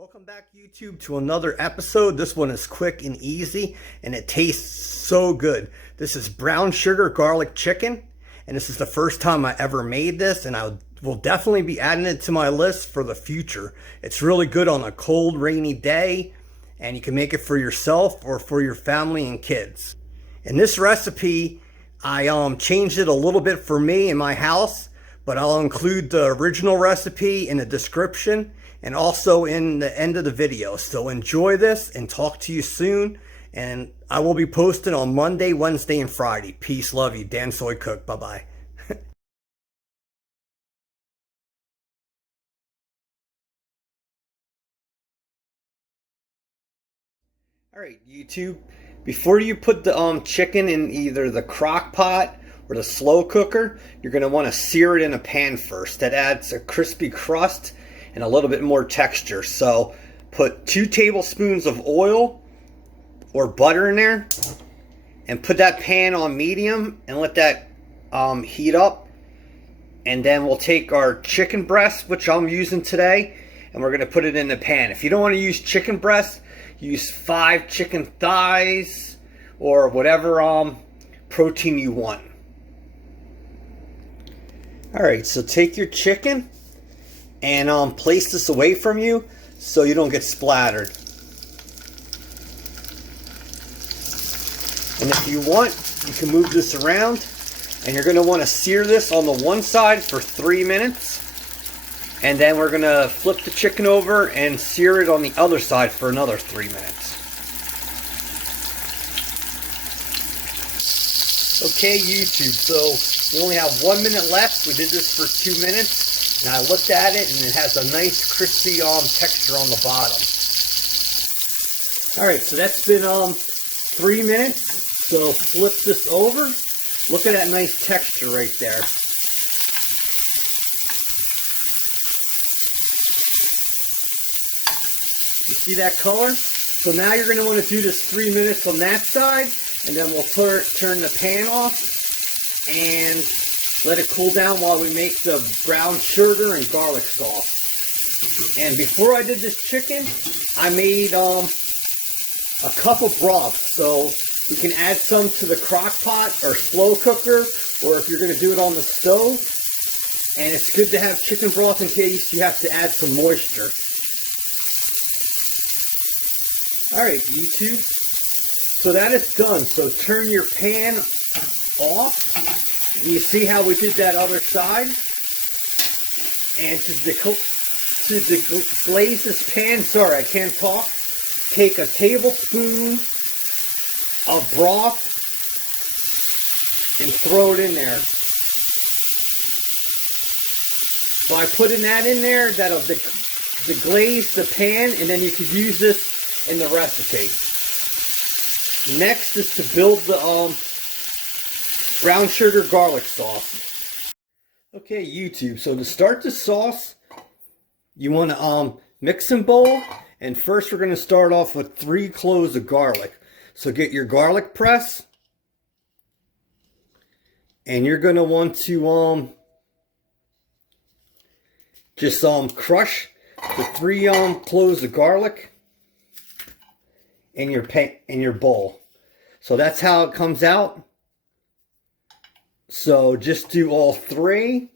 Welcome back, YouTube, to another episode. This one is quick and easy, and it tastes so good. This is brown sugar garlic chicken, and this is the first time I ever made this, and I will definitely be adding it to my list for the future. It's really good on a cold, rainy day, and you can make it for yourself or for your family and kids. In this recipe, I changed it a little bit for me in my house, but I'll include the original recipe in the description and also in the end of the video. So enjoy this and talk to you soon. And I will be posting on Monday, Wednesday, and Friday. Peace, love you. Dan Soy Cook. Bye-bye. All right, YouTube. Before you put the chicken in either the crock pot or the slow cooker, you're going to want to sear it in a pan first. That adds a crispy crust and a little bit more texture. So put 2 tablespoons of oil or butter in there and put that pan on medium and let that heat up. And then we'll take our chicken breast, which I'm using today, and we're going to put it in the pan. If you don't want to use chicken breast, use 5 chicken thighs or whatever protein you want. Alright, so take your chicken and place this away from you so you don't get splattered. And if you want, you can move this around, and you're going to want to sear this on the one side for 3 minutes, and then we're going to flip the chicken over and sear it on the other side for another 3 minutes. Okay, YouTube, so we only have 1 minute left. We did this for 2 minutes. And I looked at it, and it has a nice crispy texture on the bottom. Alright, so that's been 3 minutes. So flip this over. Look at that nice texture right there. You see that color? So now you're going to want to do this 3 minutes on that side, and then we'll turn the pan off and let it cool down while we make the brown sugar and garlic sauce. And before I did this chicken, I made a cup of broth. So we can add some to the crock pot or slow cooker, or if you're going to do it on the stove. And it's good to have chicken broth in case you have to add some moisture. Alright, YouTube. So that is done. So turn your pan off. And you see how we did that other side? And to deglaze this pan, sorry, I can't talk, take a tablespoon of broth and throw it in there. By putting that in there, that'll deglaze the pan, and then you could use this in the recipe. Next is to build the brown sugar garlic sauce. Okay, YouTube, so to start the sauce, you want to mixing bowl, and first we're going to start off with 3 cloves of garlic. So get your garlic press, and you're going to want to just crush the 3 cloves of garlic in your bowl. So that's how it comes out. So just do all 3,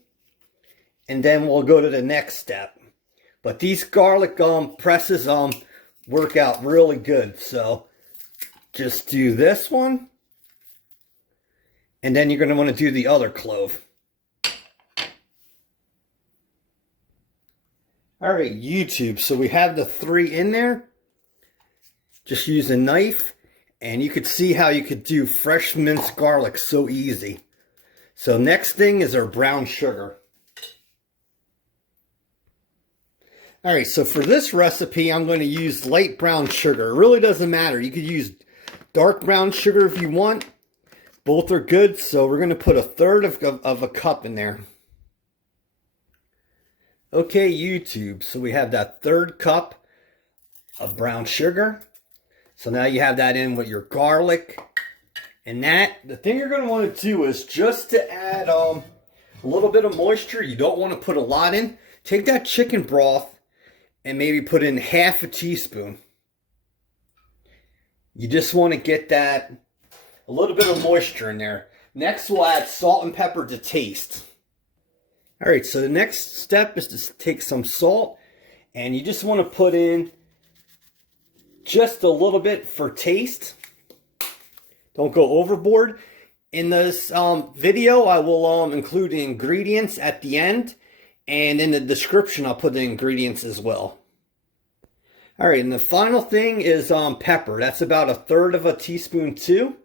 and then we'll go to the next step. But these garlic presses work out really good. So just do this one, and then you're going to want to do the other clove. Alright, YouTube, so we have the 3 in there. Just use a knife, and you could see how you could do fresh minced garlic so easy. So next thing is our brown sugar. Alright, so for this recipe, I'm going to use light brown sugar. It really doesn't matter. You could use dark brown sugar if you want. Both are good, so we're going to put 1/3 of a cup in there. Okay, YouTube, so we have that 1/3 cup of brown sugar. So now you have that in with your garlic. And the thing you're going to want to do is just to add a little bit of moisture. You don't want to put a lot in. Take that chicken broth and maybe put in half a teaspoon. You just want to get that, a little bit of moisture in there. Next, we'll add salt and pepper to taste. All right, so the next step is to take some salt, and you just want to put in just a little bit for taste. Don't go overboard. In this video, I will include the ingredients at the end, and in the description, I'll put the ingredients as well. All right, and the final thing is pepper. That's about 1/3 of a teaspoon too,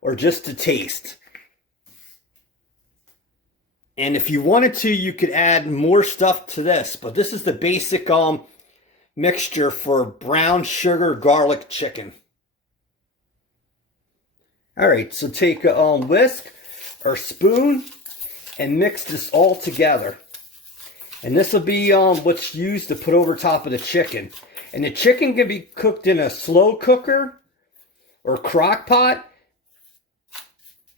or just to taste. And if you wanted to, you could add more stuff to this, but this is the basic mixture for brown sugar garlic chicken. All right, so take a whisk or spoon and mix this all together. And this will be what's used to put over top of the chicken. And the chicken can be cooked in a slow cooker or crock pot.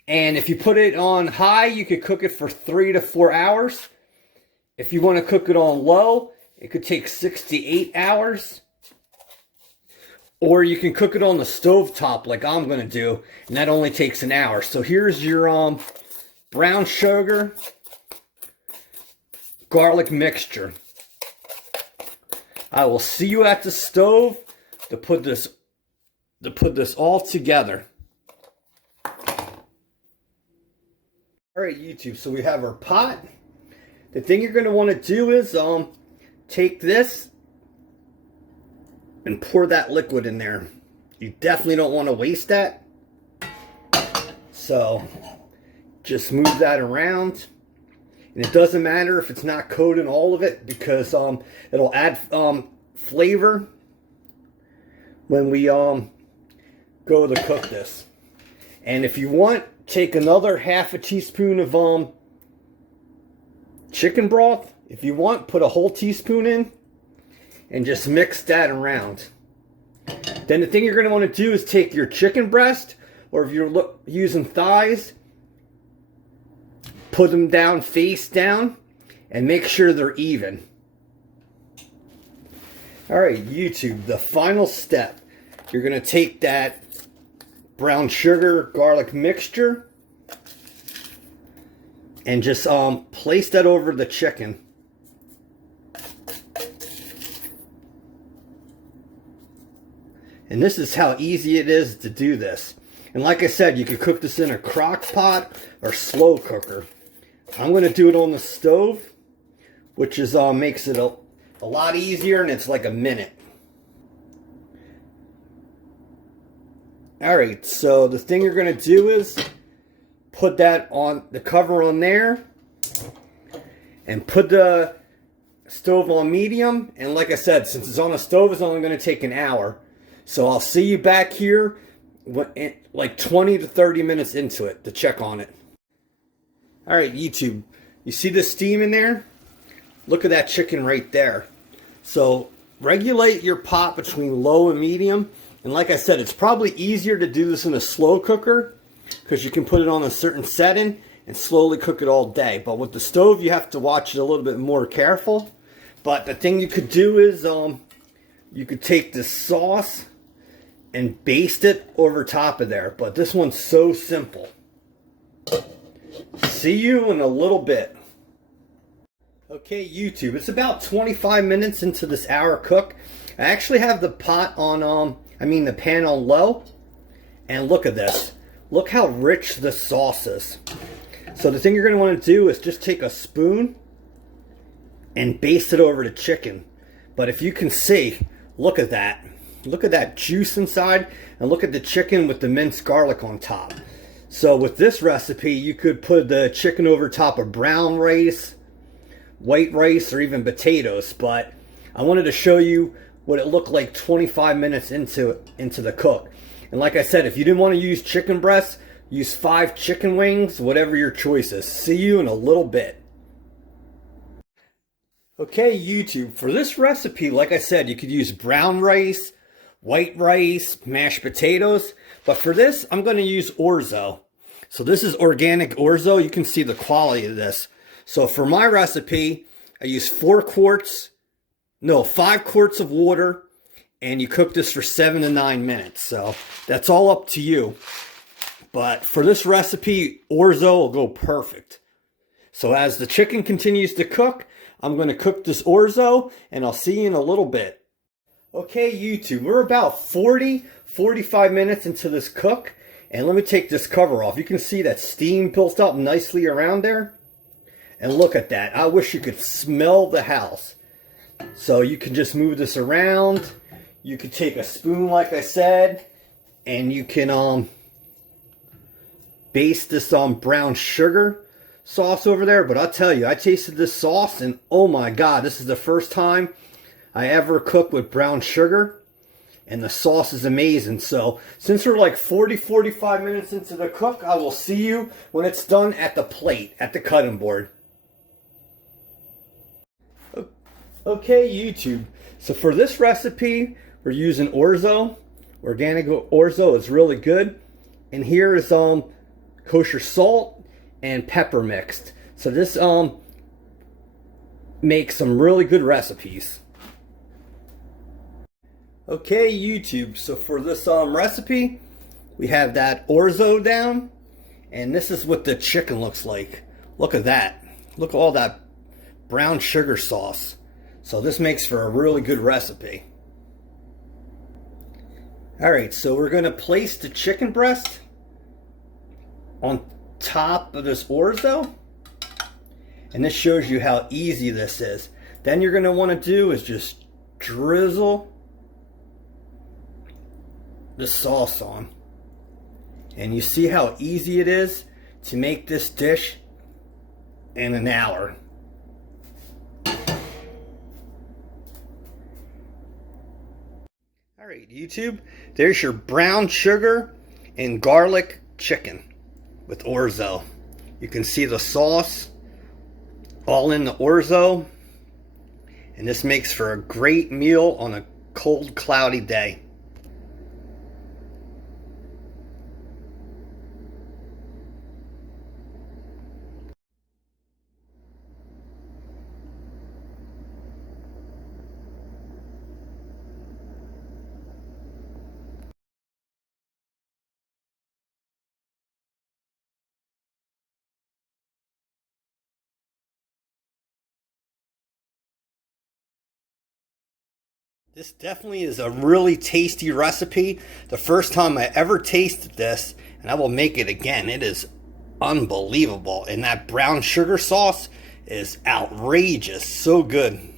And if you put it on high, you could cook it for 3 to 4 hours. If you want to cook it on low, it could take 6 to 8 hours. Or you can cook it on the stove top like I'm going to do, and that only takes an hour. So here's your brown sugar garlic mixture. I will see you at the stove to put this all together. All right, YouTube, so we have our pot. The thing you're going to want to do is take this and pour that liquid in there. You definitely don't want to waste that. So just move that around. And it doesn't matter if it's not coated in all of it, because it'll add flavor when we go to cook this. And if you want, take another half a teaspoon of chicken broth. If you want, put a whole teaspoon in and just mix that around. Then the thing you're going to want to do is take your chicken breast, or if you're using thighs, put them down face down and make sure they're even. All right, YouTube, the final step. You're going to take that brown sugar garlic mixture and just place that over the chicken. And this is how easy it is to do this. And like I said, you could cook this in a crock pot or slow cooker. I'm going to do it on the stove, which is makes it a lot easier, and it's like a minute. Alright, so the thing you're going to do is put that on the cover on there and put the stove on medium. And like I said, since it's on a stove, it's only going to take an hour. So I'll see you back here like 20 to 30 minutes into it to check on it. Alright, YouTube, you see the steam in there? Look at that chicken right there. So regulate your pot between low and medium. And like I said, it's probably easier to do this in a slow cooker because you can put it on a certain setting and slowly cook it all day. But with the stove, you have to watch it a little bit more careful. But the thing you could do is you could take this sauce and baste it over top of there. But this one's so simple. See you in a little bit. Okay, YouTube, it's about 25 minutes into this hour cook. I actually have the pot on, the pan on low. And look at this. Look how rich the sauce is. So the thing you're going to want to do is just take a spoon and baste it over the chicken. But if you can see, look at that. Look at that juice inside, and look at the chicken with the minced garlic on top. So with this recipe, you could put the chicken over top of brown rice, white rice, or even potatoes. But I wanted to show you what it looked like 25 minutes into the cook. And like I said, if you didn't want to use chicken breasts, use 5 chicken wings, whatever your choice is. See you in a little bit. Okay, YouTube, for this recipe, like I said, you could use brown rice, white rice, mashed potatoes. But for this, I'm going to use Orzo. So this is organic Orzo. You can see the quality of this. So for my recipe, I use 4 quarts No, 5 quarts of water, and you cook this for 7 to 9 minutes. So that's all up to you. But for this recipe, Orzo will go perfect. So as the chicken continues to cook, I'm going to cook this Orzo, and I'll see you in a little bit. Okay, YouTube, we're about 45 minutes into this cook, and let me take this cover off. You can see that steam built up nicely around there. And look at that. I wish you could smell the house. So you can just move this around. You could take a spoon, like I said, and you can baste this brown sugar sauce over there. But I'll tell you, I tasted this sauce, and oh my God, this is the first time I ever cooked with brown sugar, and the sauce is amazing. So since we're like 45 minutes into the cook, I will see you when it's done at the plate, at the cutting board. Okay, YouTube, so for this recipe, we're using Orzo. Organic Orzo is really good. And here is kosher salt and pepper mixed. So this makes some really good recipes. Okay, YouTube, so for this recipe, we have that Orzo down, and this is what the chicken looks like. Look at that. Look at all that brown sugar sauce. So this makes for a really good recipe. Alright, so we're going to place the chicken breast on top of this Orzo. And this shows you how easy this is. Then you're going to want to do is just drizzle the sauce on. And you see how easy it is to make this dish in an hour. Alright, YouTube, there's your brown sugar and garlic chicken with Orzo. You can see the sauce all in the Orzo, and this makes for a great meal on a cold, cloudy day. This definitely is a really tasty recipe. The first time I ever tasted this, and I will make it again. It is unbelievable. And that brown sugar sauce is outrageous. So good.